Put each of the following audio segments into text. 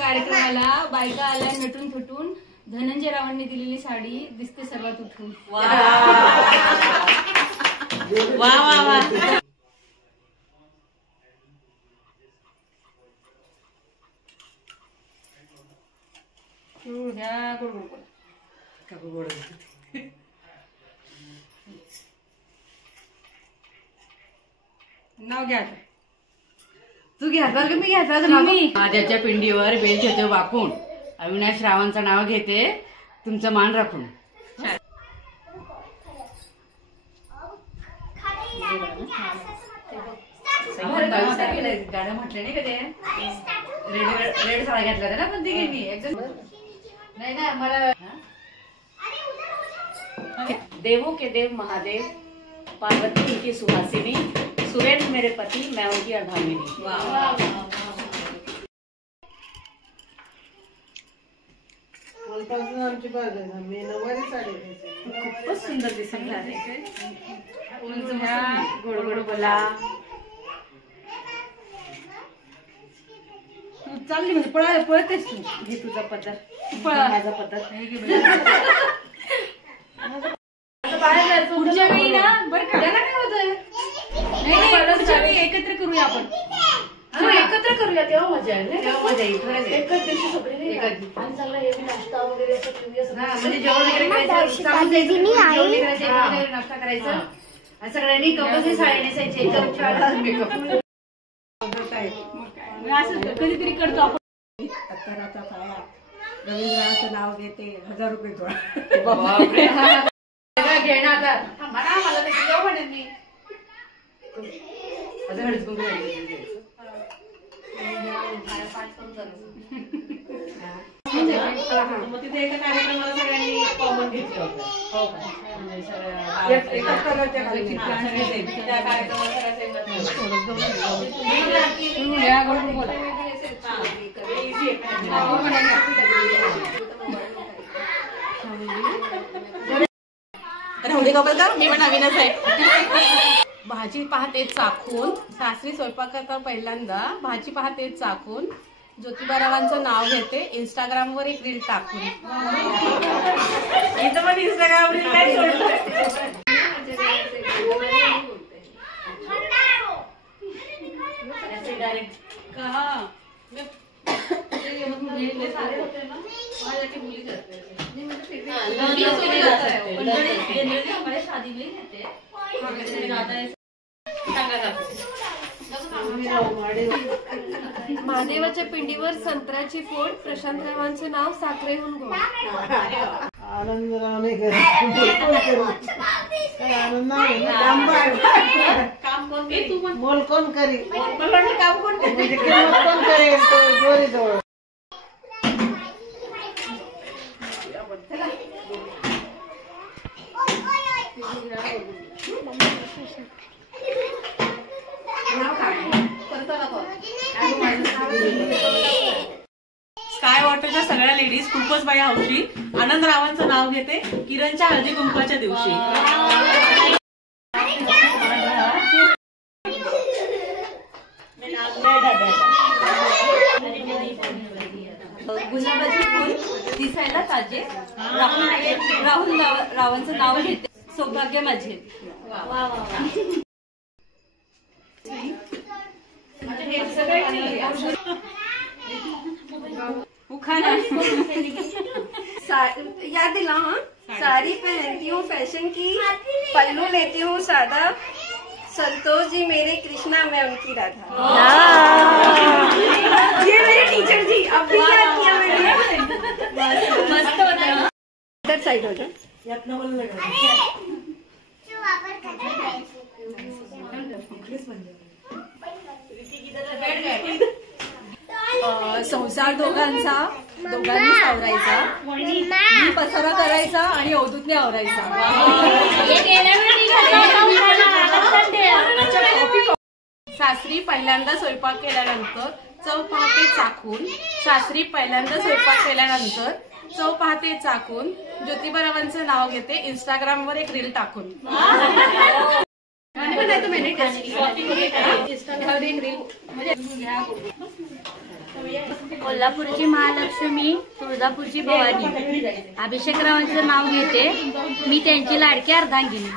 कार्यक्रमाला बायका आल्या नटून फुटून, धनंजय रावांनी दिलेली साडी दिसते सर्वात उठून. वा वा वा. नाव घ्या. तू घ्यायचा की मी घ्यायचा? माझ्याच्या पिंडीवर बेल ठेवते वाकून, अविनाश रावांचं नाव घेते तुमचं मान राखून. गाणं म्हटलं नाही का ते? रेड साडा घेतला ना पण ती गेली एकदम नाही ना मला. देवों के देव महादेव, पार्वती उनकी सुहासिनी, सुरेंद्र मेरे पति, मैं उनकी अर्धांगिनी. खूपच सुंदर दिसत आहे. गोड गोड बोला. तू चालली म्हणजे पळतेस तू. घे तुझा पदर, माझा पदर. पुढच्या वेळी ना बरं का त्याला काय होतंय. नाही एकत्र करूया आपण. एकत्र करूया तेव्हा मजा येईल. तेव्हा मजा येईल. एकच दिवशी सगळे आणि चांगला हेवी नाश्ता वगैरे असं ठेवूया. म्हणजे जेवण वगैरे करायचं, नाश्ता करायचा आणि सगळ्यांनी कंपल्सरी साडी नेसायची. असं कधीतरी करतो आपण. अत्तराचा साया रवींद्रनाथाचं नाव घेते, 1000 रुपये गोळा. घेणं आता मला मला ते किती म्हणेन मी. असं हळद कुंकू मग तिथे एका कार्यक्रमाला सगळ्यांनी कॉमन घेतलं होतं. हो का? त्या कार्यक्रमाला राहुली कपलकर, मी पण नवीनच आहे. भाजी पाहते चाखून, सासरी स्वयंपाक करता पहिल्यांदा भाजी पाहते चाखून, ज्योतिबा रावांचं नाव घेते, इंस्टाग्रामवर एक रील टाकून. इथं पण इंस्टाग्राम रील नाही सोडलं. शादी में रहते महादेवाच्या पिंडीवर संत्र्याची फोड, प्रशांत रावांचे नाव साखरेहून गोड. आनंदरावने मोल कोण करी, काम कोण करेल जोरी जवळ. स्काय वॉटरच्या सगळ्या लेडीज खूपच बाई हौशी. आनंद रावांचं नाव घेते किरणच्या हळदी कुंकवाच्या दिवशी. गुलाबाचे फुल दिसायला ताजे, राहुल रावांचं नाव घेते सौभाग्य माझे. याद दिला. हाँ, साड़ी पहनती हूँ फैशन की, पल्लू लेती हूँ सादा, संतोष जी मेरे कृष्णा मैं उनकी राधा. साइड हो जाओ। संसार दोघांनी सावरायचा, मी पसारा करायचा आणि अवधूतने आवरायचा। सासरी पहिल्यांदा स्वयंपाक केल्यानंतर चव पाहते चाखून, सासरी पहिल्यांदा स्वयंपाक केल्यानंतर चव पाहते चाखून, ज्योतिबारावांचं नाव घेते इंस्टाग्रामवर एक रील टाकून। कोल्हापूरची महालक्ष्मी, तुळजापूरची भवानी, अभिषेकरावांचं नाव घेते मी त्यांची लाडकी अर्धांगिनी।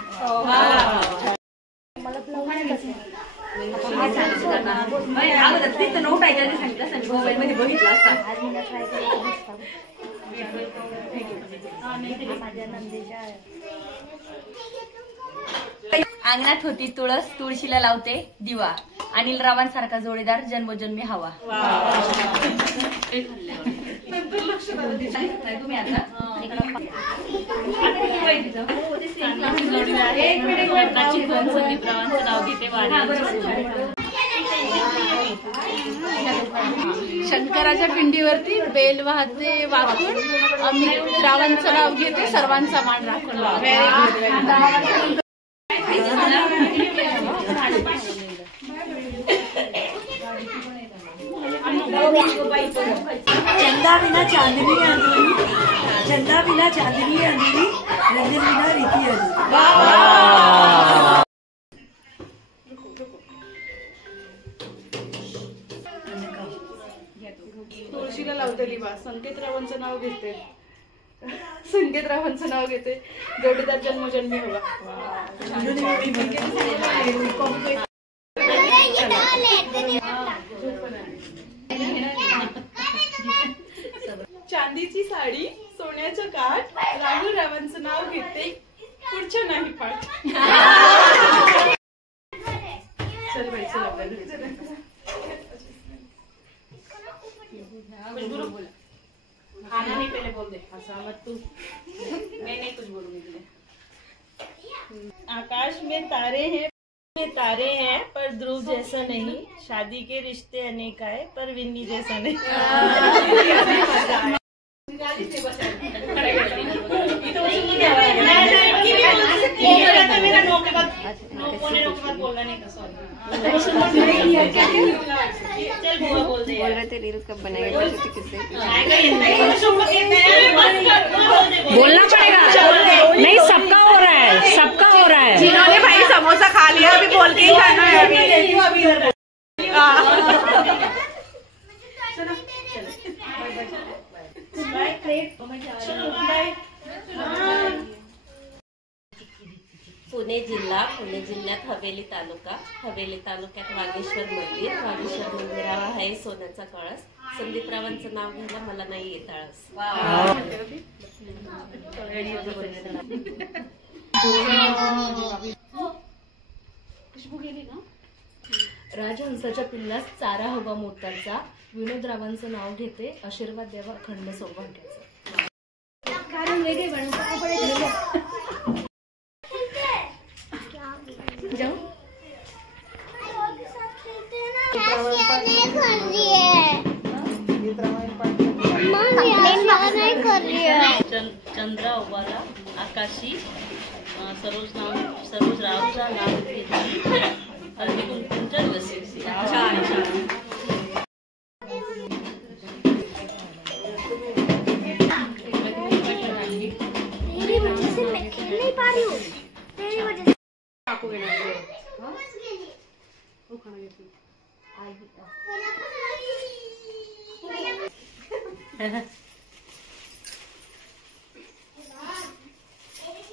अंगणात होती तुळस, तुळशीला लावते दिवा, अनिल रावांसारखा जोडीदार जन्मोजन्मी हवा। शंकराच्या पिंडीवरती बेल वाहते वाकून, अमित रावांचं नाव घेते सर्वांचा मान राखून। चंदा बिना चांदनी अंधेरी, चंदा बिना चांदनी अंधेरी, रंगीन बिना रीति अंधेरी। तुळशीला लावते दिवा, संकेतरावांचं नाव घेते जोडीदार जन्मोजन्मी हवा। चांदीची साडी, सोन्याचं काठ, राहुल रावांचं नाव घेते पुढच्या नाही पाठ। चल बाई चल खाना नहीं पहले बोल दे, ऐसा मत तू, मैं नहीं कुछ बोलूंगी। आकाश में तारे हैं पर ध्रुव जैसा नहीं, शादी के रिश्ते अनेक आए पर विन्नी जैसा नहीं। मेरा नोक के बाद बोलना नहीं, चल बुआ बोल दे। बोल रहे थे रील कब बनाएगा, किससे बोलना पड़ेगा। नहीं, सबका हो रहा है, सबका हो रहा है। जिन्होंने भाई समोसा खा लिया अभी बोल के ही खाना है अभी। पुणे जिल्ह्यात हवेली तालुक्यात वागेश्वर मंदिरावर आहे सोन्याचा कळस, संदीपरावांचं नाव घ्यायला मला नाही येत आळस। राजहंसाच्या पिल्लास चारा हवा मोत्याचा, विनोदरावांचं नाव घेते आशीर्वाद द्यावा अखंड सौभाग्याचा। चंद्रा उबाला आकाशी, सरोज रावचा नाव घेतली, हळदी कुंकूच्या रसी।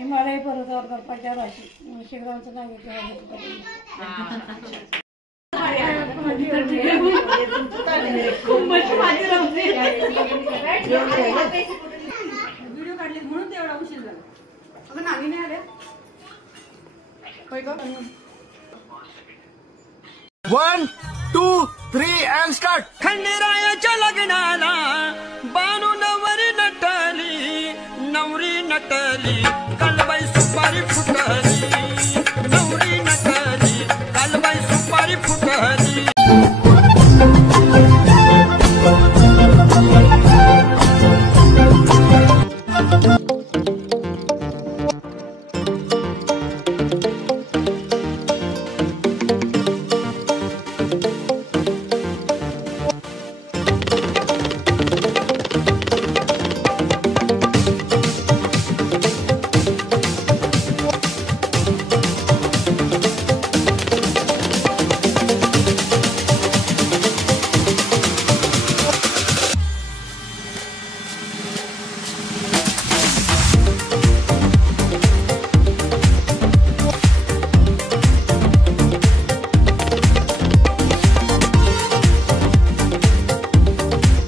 हिमालय पर्वतावर बर्फाच्या राशी, शिखरांचं नाव घेतलं। व्हिडिओ काढले म्हणून तेवढा उशीर झाला। अगं नागी नाही आल्या होय का? 1 2 3 and start। खंडेरायाच्या लग्नाला बानू नवरी नटली, नवरी नटली गलबाई